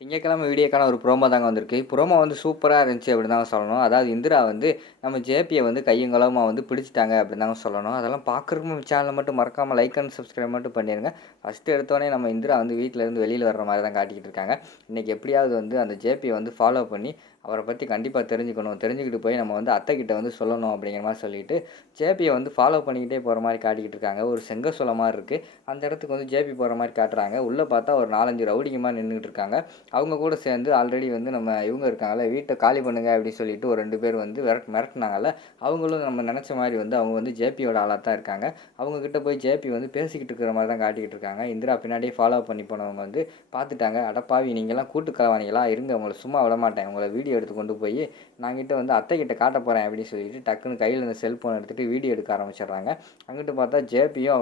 திங்கட்கிழமை வீடியோக்கான ஒரு ப்ரோமோ தாங்க வந்திருக்கு. ப்ரோமோ வந்து சூப்பரா இருந்துச்சு அப்படின்னு தாங்க சொல்லணும். அதாவது இந்திரா வந்து நம்ம ஜேபிய வந்து கையும் களவுமா வந்து பிடிச்சுட்டாங்க அப்படின்னு தாங்க சொல்லணும். அதெல்லாம் பார்க்குறதுக்கு நம்ம சேனல மட்டும் மறக்காம லைக் அண்ட் சப்ஸ்கிரைப் மட்டும் பண்ணிருங்க. ஃபர்ஸ்ட்டு எடுத்தோனே நம்ம இந்திரா வந்து வீட்ல இருந்து வெளியில வர்ற மாரி தான் காட்டிக்கிட்டு இருக்காங்க. இன்னைக்கு எப்படியாவது வந்து அந்த ஜேபிய வந்து ஃபாலோ பண்ணி அவர பத்தி கண்டிப்பா தெரிஞ்சுக்கணும். தெரிஞ்சுக்கிட்டு போய் நம்ம வந்து அத்தைக்கிட்ட வந்து சொல்லணும் அப்படிங்கிற மாரி சொல்லிட்டு, ஜேபிய வந்து ஃபாலோ பண்ணிக்கிட்டே போற மாரி காட்டிக்கிட்டு இருக்காங்க. ஒரு செங்கற்சூளை மாரி இருக்கு. அந்த இடத்துக்கு வந்து ஜேபி போற மாரி காட்டுறாங்க. உள்ள பார்த்தா ஒரு 4, 5 ரவுடிங்க மாரி நின்னுட்டு இருக்காங்க. அவங்க கூட சேர்ந்து ஆல்ரெடி வந்து நம்ம இவங்க இருக்காங்கல்ல, வீட்ட காலி பண்ணுங்க அப்படின்னு சொல்லிட்டு ஒரு 2 பேர் வந்து மிரட்டுனாங்கல்ல, அவங்களும் நம்ம நெனச்ச மாரி வந்து அவங்க வந்து ஜேபியோட ஆளா தான் இருக்காங்க. அவங்க கிட்ட போய் ஜேபி வந்து பேசிக்கிட்டு இருக்கிற மாரி தான் காட்டிக்கிட்டு இருக்காங்க. இந்திரா பின்னாடியே ஃபாலோ பண்ணி போனவங்க வந்து பார்த்துட்டாங்க. "அடப்பாவி நீங்கலாம் கூட்டு களவாணிகளா? இருங்க உங்கள சும்மா விடமாட்டேன். உங்கள வீடியோ எடுத்து கொண்டு போய் நான்கிட்ட வந்து அத்தைக்கிட்ட காட்டப் போறேன்" அப்படின்னு சொல்லிட்டு டக்குனு கையில இருந்த செல்ஃபோன் எடுத்துட்டு வீடியோ எடுக்க ஆரம்பிச்சிடுறாங்க. அங்கிட்டு பார்த்தா ஜேபியும்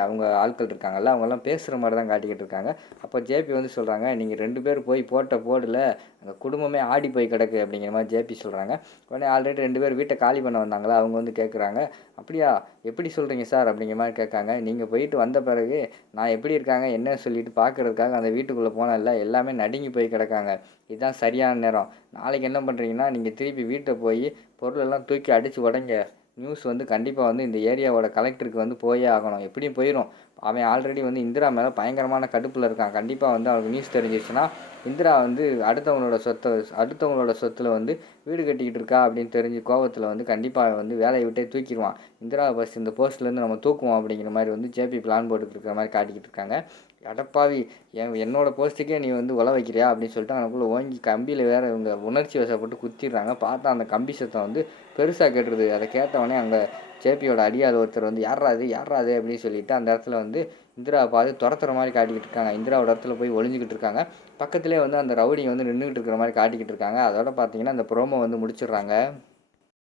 அவங்க ஆட்கள் இருக்காங்கல்ல, அவங்கலாம் பேசுற மாரி தான் காட்டிக்கிட்டு இருக்காங்க. அப்போ ஜேபி வந்து சொல்றாங்க, "நீங்க 2 பேர் போய் போட்ட போடுல, அந்த குடும்பமே ஆடி போய் கிடக்கு" அப்படிங்கிற மாரி ஜேபி சொல்றாங்க. உடனே ஆல்ரெடி 2 பேர் வீட்ட காலி பண்ண வந்தாங்களா, அவங்க வந்து கேட்குறாங்க, "அப்படியா? எப்படி சொல்றீங்க சார்?" அப்படிங்கிற மாரி கேட்காங்க. "நீங்க போயிட்டு வந்த பிறகு நான் எப்படி இருக்காங்க, என்னன்னு சொல்லிட்டு பார்க்கறதுக்காக அந்த வீட்டுக்குள்ள போனேன்ல, எல்லாமே நடுங்கி போய் கிடக்காங்க. இதான் சரியான நேரம். நாளைக்கு என்ன பண்றீங்கன்னா, நீங்க திருப்பி வீட்ட போயி பொருளெல்லாம் தூக்கி அடிச்சு உடைங்க. நியூஸ் வந்து கண்டிப்பா வந்து இந்த ஏரியாவோட கலெக்டருக்கு வந்து போயே ஆகணும். எப்படியும் போயிரும். அவன் ஆல்ரெடி வந்து இந்திரா மேல பயங்கரமான கடுப்புல இருக்கான். கண்டிப்பா வந்து அவனுக்கு நியூஸ் தெரிஞ்சிருச்சுன்னா, இந்திரா வந்து அடுத்தவங்களோட சொத்துல வந்து வீடு கட்டிக்கிட்டு இருக்கா அப்படின்னு தெரிஞ்சு கோவத்துல வந்து கண்டிப்பா வந்து வேலைய விட்டே தூக்கிருவான். இந்திராவ ஃபர்ஸ்ட் இந்த போஸ்ட்லேருந்து நம்ம தூக்குவோம் அப்படிங்கிற மாரி வந்து ஜேபி பிளான் போட்டுட்டு இருக்கிற மாரி காட்டிக்கிட்டு இருக்காங்க. அடப்பாவி! என்னோட போஸ்ட்டுக்கே நீ வந்து உல வைக்கிறியா? அப்படின்னு சொல்லிட்டு அவனுக்குள்ள ஓங்கி கம்பியில வேற இவங்க உணர்ச்சி வசப்பட்டு குத்திடுறாங்க. பார்த்தா அந்த கம்பி சத்தம் வந்து பெருசா கேட்டுருது. அத கேட்டவுனே அங்க ஜேபியோட அடியாள் ஒருத்தர் வந்து யார்றா அது? யார்றா அது? அப்படின்னு சொல்லிட்டு அந்த இடத்துல வந்து இந்திராவ பார்த்து தொரத்துற மாரி காட்டிக்கிட்டு இருக்காங்க. இந்திராவோட இடத்துல போய் ஒளிஞ்சுக்கிட்டு இருக்காங்க. பக்கத்திலேயே வந்து அந்த ரவுடிங்க வந்து நின்னுகிட்டு இருக்கிற மாரி காட்டிக்கிட்டு இருக்காங்க. அதோட பார்த்தீங்கன்னா, அந்த ப்ரோமோ வந்து முடிச்சிடுறாங்க.